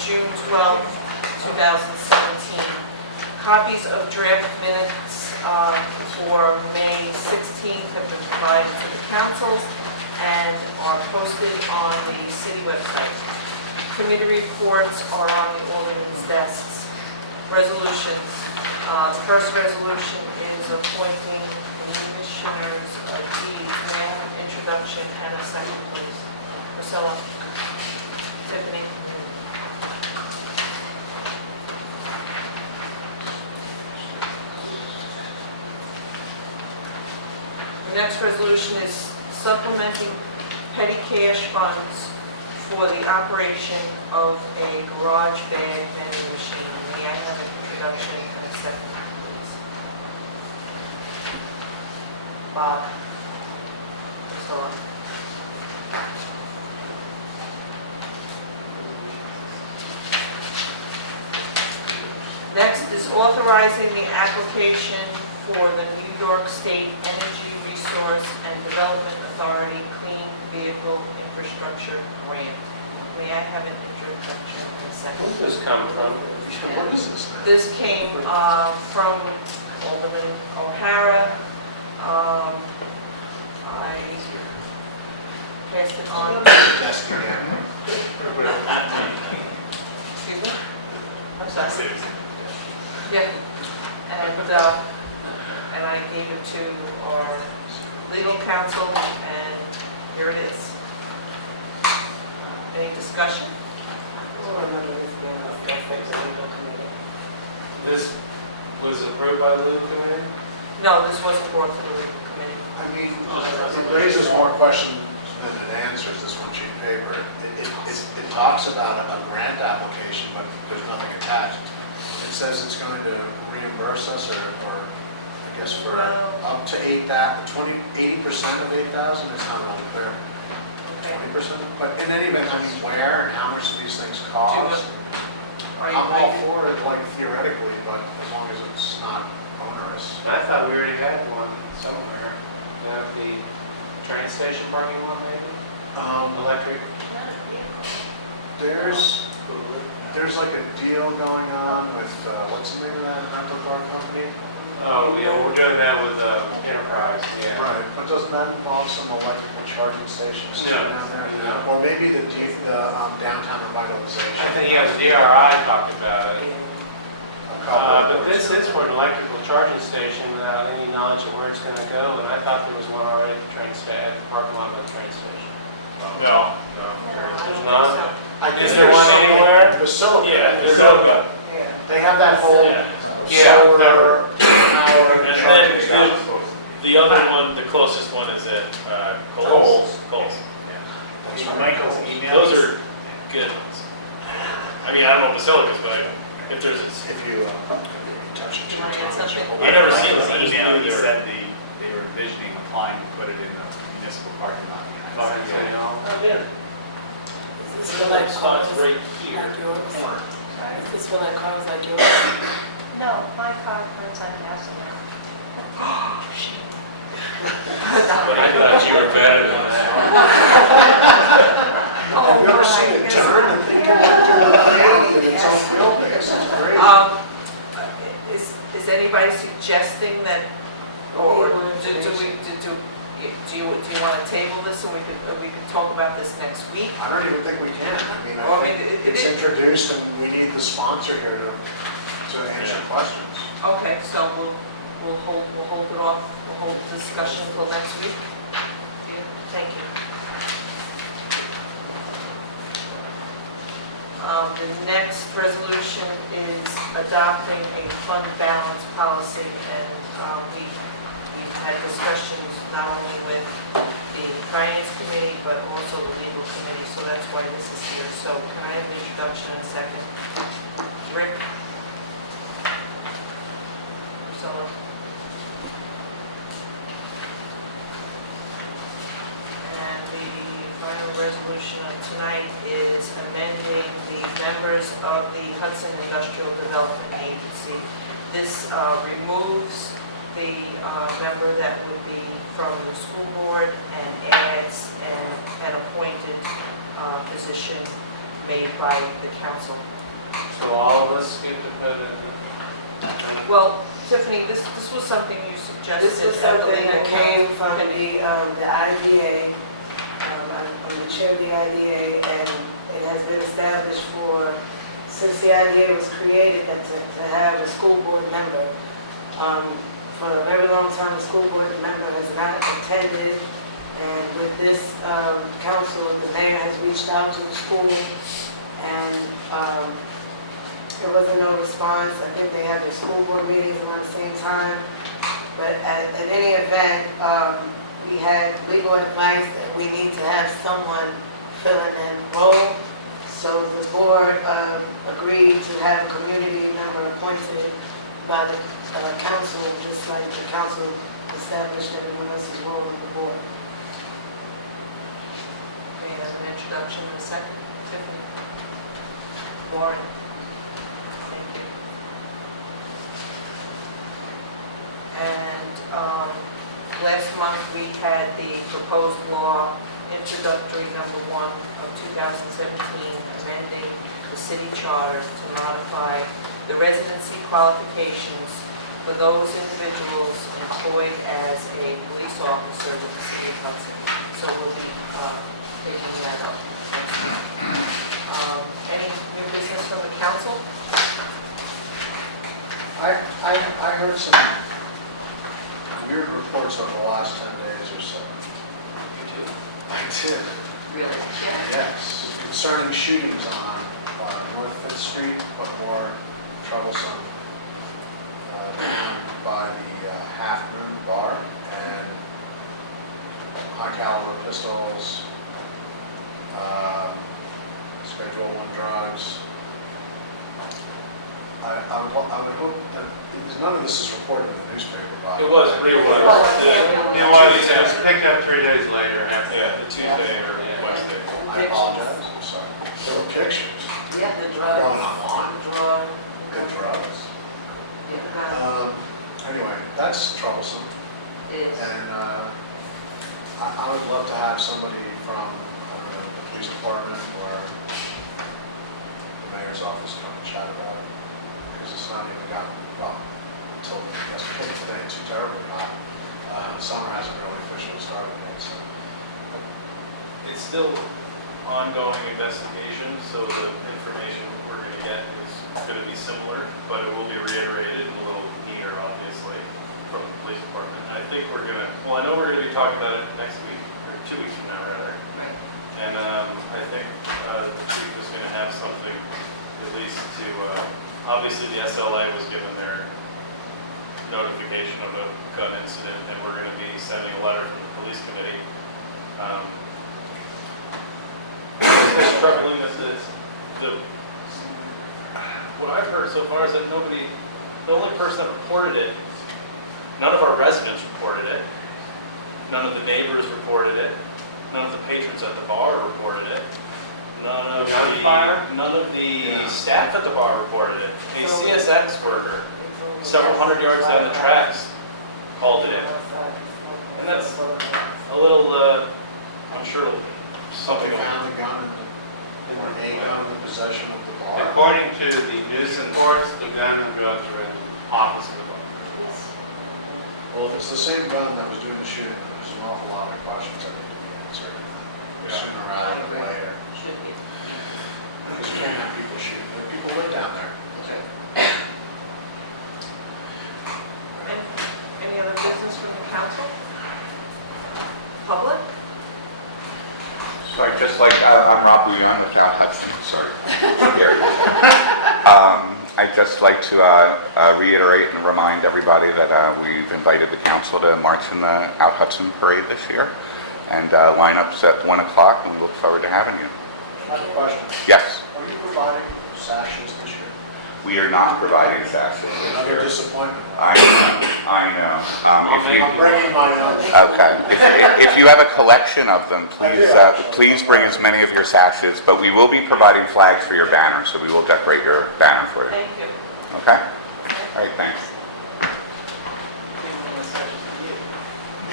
June 12, 2017. Copies of draft minutes for May 16th have been provided to the councils and are posted on the city website. Committee reports are on the alderman's desks. Resolutions. The first resolution is appointing commissioners of deeds. May I have an introduction and a second, please? Priscilla. Tiffany. The next resolution is supplementing petty cash funds for the operation of a garage bag vending machine. May I have an introduction and a second, please? Bob. Priscilla. Next is authorizing the application for the New York State Energy Resource and Development Authority Clean Vehicle Infrastructure Grant. May I have an introduction and a second? Where does this come from? What is this? This came from Alderman O'Hara. I passed it on. Desk again. Excuse me? I'm sorry. Yeah, and I gave it to our legal counsel, and here it is. Any discussion? This was approved by the legal committee? No, this wasn't brought to the legal committee. I mean, it raises more questions than it answers, this one sheet of paper. It talks about a grant application, but there's nothing attached. It says it's going to reimburse us, or I guess for up to 80% of 8,000. It's not really clear. 20%. But in any event, I mean, where and how much do these things cost? I'm all for it, like theoretically, but as long as it's not onerous. I thought we already had one somewhere. At the train station parking lot, maybe? Electric? There's like a deal going on with, what's the name of that rental car company? Oh, yeah, we're doing that with Enterprise, yeah. Right, but doesn't that involve some electrical charging stations down there? No. Or maybe the downtown revitalization? I think, yeah, the DRI talked about it. But this is for an electrical charging station without any knowledge of where it's going to go, and I thought there was one already at the train at the parking lot of the train station. No. There's not? Is there one anywhere? Basilica. Yeah, Basilica. They have that whole solar power And charging then stuff. the other one, the closest one is at Coles. That's right. Michael's email. Those are good ones. I mean, I don't know Basilica's, but if there's, If you touch it two Wanna get times. something? I never seen Michael's this. I just email, knew he they were. said they were envisioning applying to put it in the municipal parking lot. Oh, yeah. Is this one like cars Spots right here. like yours? Is this one like cars like yours? No, my car runs on gasoline. But I thought you were better than that. Have you ever seen it turn and think it like doing 180 and it's all real base? It's great. Is anybody suggesting that, or do you want to table this and we could talk about this next week? I don't even think we can. I mean, Well, I I think mean, it's introduced and we need the sponsor here to answer questions. Okay, so we'll hold it off. We'll hold the discussion until next week. Thank you. The next resolution is adopting a fund balance policy, and we've had discussions not only with the finance committee but also the legal committee, so that's why this is here. So can I have an introduction in a second? Rick? Priscilla? And the final resolution of tonight is amending the members of the Hudson Industrial Development Agency. This removes the member that would be from the school board and adds an appointed position made by the council. So all of us get to put in. Well, Tiffany, this was something you suggested. This was at the something legal that came council. from the IDA. I'm the chair of the IDA, and it has been established since the IDA was created, that to have a school board member. For a very long time, the school board member has not attended, and with this council, the mayor has reached out to the school, and there wasn't no response. I think they have their school board meetings around the same time. But at any event, we had legal advice that we need to have someone fill in a role. So the board agreed to have a community member appointed by the council, just like the council established everyone else's role in the board. May I have an introduction in a second? Tiffany? Warren? Thank you. And last month, we had the proposed law introductory number 1 of 2017, amending the city charter to modify the residency qualifications for those individuals employed as a police officer with the city of Hudson. So we'll be taking that up next week. Any new business from the council? I heard some weird reports over the last 10 days or so. You do. I did. Really? Yes, concerning shootings on North 5th Street, but more troublesome down by the Half Moon Bar, and high caliber pistols, Schedule 1 drugs. I would hope that, because none of this is reported in the newspaper, by It was real It letters. was. It was, it was picked up 3 days later. Yeah, the Tuesday or Wednesday. I apologize, I'm sorry. There were pictures, Yeah, the going drugs. online, The drug. good drugs. Yeah. Anyway, that's troublesome, It is. and I would love to have somebody from the police department or the mayor's office come and chat about it, because it's not even gotten, well, until yesterday, today, it's terribly hot. The summer hasn't really officially started yet, so. It's still ongoing investigation, so the information we're going to get is going to be similar, but it will be reiterated and a little neater, obviously, from the police department. I think we're going to, well, I know we're going to be talking about it next week, or 2 weeks from now, rather. And I think the chief is going to have something, at least to, obviously the SLA was given their notification of a gun incident, and we're going to be sending a letter from the police committee. It's troubling that what I've heard so far is that the only person that reported it, none of our residents reported it, none of the neighbors reported it, none of the patrons at the bar reported it, none of the staff at the bar reported it. A CSX worker, several hundred yards down the tracks, called it in. And that's a little, I'm sure something. They found a gun or a gun in the possession of the bar. According to the news reports, the gun and drugs were in the office of the bar. Well, if it's the same gun that was doing the shooting, there's an awful lot of questions that need to be answered sooner rather than later. Should be. Because you can't have people shooting, but people live down there. Any other business from the council? Public? So I'd just like, I'm Rob Bouillon with Hudson, sorry. I'd just like to reiterate and remind everybody that we've invited the council to march in the Out Hudson Parade this year, and lineups at 1 o'clock, and we look forward to having you. I have a question. Yes, Are you providing sashes this year? we are not providing sashes this Another year. disappointment. I know. I'm bringing my own. Okay. If you have a collection of them, please bring as many of your sashes, but we will be providing flags for your banner, so we will decorate your banner for you. Thank you. Okay? All right, thanks.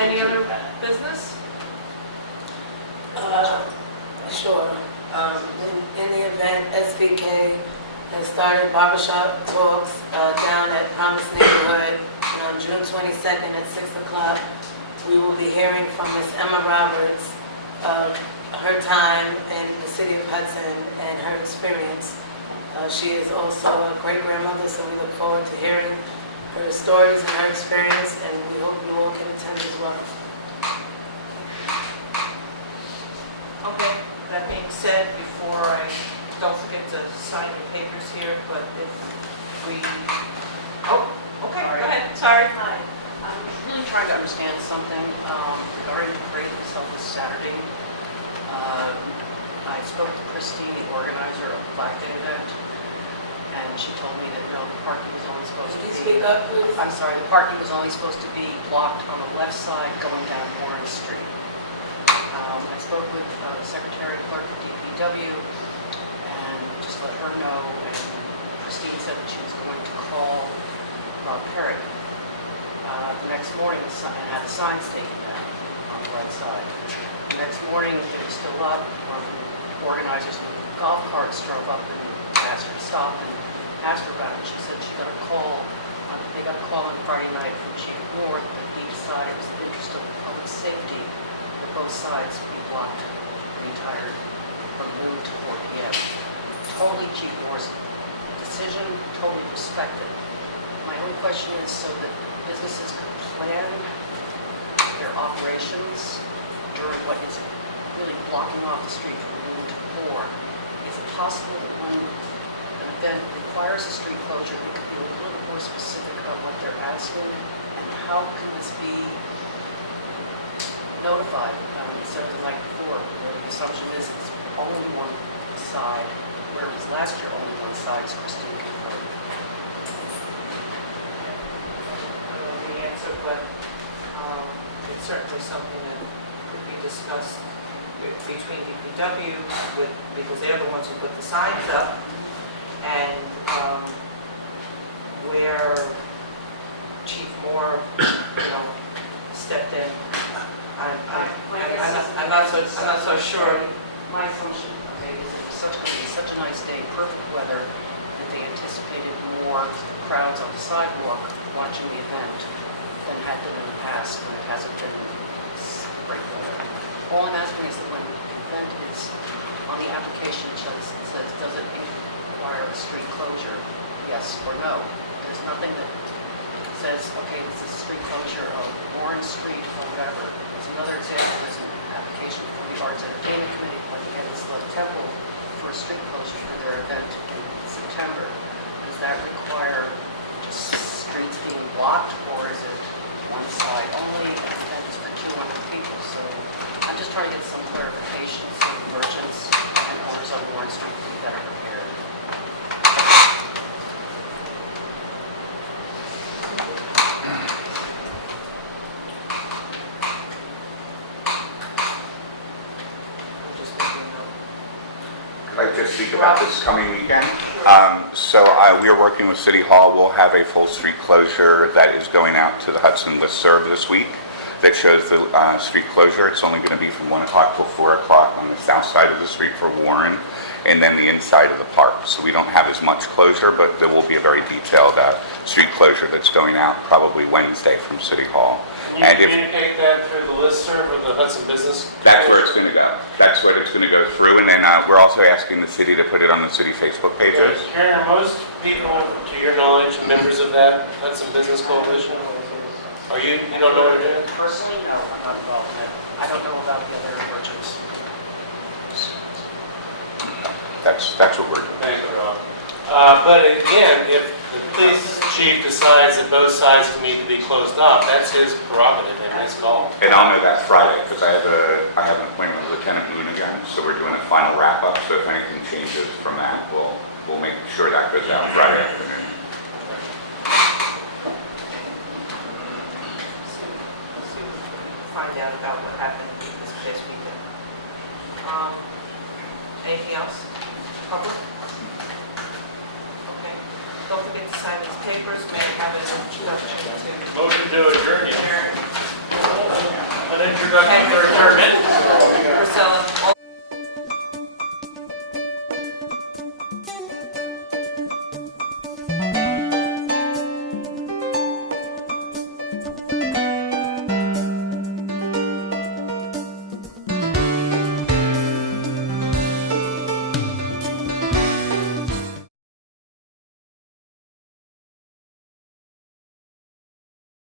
Any other business? Sure. In the event started barbershop talks down at Promise Neighborhood, and on June 22nd at 6 o'clock, we will be hearing from Miss Emma Roberts of her time in the city of Hudson and her experience. She is also a great-grandmother, so we look forward to hearing her stories and her experience, and we hope you all can attend as well. Okay, that being said, before don't forget to sign your papers here, but if we, oh, okay, go ahead, sorry. Hi, I'm really trying to understand something regarding the parade that's held this Saturday. I spoke to Christine, the organizer of the Flag Day event, and she told me that no, the parking is only supposed to Can you be... speak up, please? I'm sorry, the parking is only supposed to be blocked on the left side going down Warren Street. I spoke with the Secretary Clerk of DPW and just let her know, and Christine said that she was going to call Rob Perry the next morning and have the signs taken down on the right side. The next morning, they were still up. Organizers of the golf carts drove up and asked her to stop and asked her about it. She said she got a call. They got a call on Friday night from Chief North that he decided it was in the interest of public safety that both sides be blocked the entire from noon to 4 p.m. Totally Chief Moore's decision, totally respected. My only question is so that businesses can plan their operations during what is really blocking off the street from noon to 4. Is it possible that when an event requires a street closure, they could be a little bit more specific about what they're asking, and how can this be notified instead of the night before, where the assumption is it's only one side, where it was last year only one side, as Christine confirmed. I don't know the answer, but it's certainly something that could be discussed between DPW, because they're the ones who put the signs up, and where Chief Moore, stepped in. I'm not so sure. My assumption, okay, is it was going to be such a nice day, perfect weather, that they anticipated more crowds on the sidewalk watching the event than had been in the past, when it hasn't been great weather. All I'm asking is that when the event is on the application, it says, does it require a street closure, yes or no? There's nothing that says, okay, this is a street closure of Warren Street or whatever. There's another example, there's an application for the Arts Entertainment Committee for the Annisla Temple for a street closure for their event in September. Does that require just streets being blocked, or is it one side only, and it's for 200 people? So I'm just trying to get some clarification so merchants and owners on Warren Street can be better prepared. I'm just making note. Could I just speak about this coming weekend? We are working with City Hall. We'll have a full street closure that is going out to the Hudson listserv this week that shows the street closure. It's only going to be from 1 o'clock till 4 o'clock on the south side of the street for Warren, and then the inside of the park. So we don't have as much closure, but there will be a very detailed street closure that's going out probably Wednesday from City Hall. Can you communicate that through the listserv or the Hudson Business? That's where it's going to go. That's what it's going to go through, and then we're also asking the city to put it on the city Facebook pages. Karen, are most people, to your knowledge, members of that Hudson Business Coalition? Are you don't know what it is? Personally, no, I'm not involved in it. I don't know about the other merchants. That's what we're doing. Thank you, Rob. But again, if the police chief decides that both sides need to be closed off, that's his prerogative and his call. And I'll know that Friday, because I have an appointment with Lieutenant Moon again, so we're doing a final wrap-up, so if anything changes from that, we'll make sure that goes out Friday afternoon. Let's see, find out about what happened this past weekend. Anything else? Public? Okay. Don't forget to sign these papers. May I have an introduction to... Motion to adjourn, yeah. An introduction for adjournment. Priscilla, all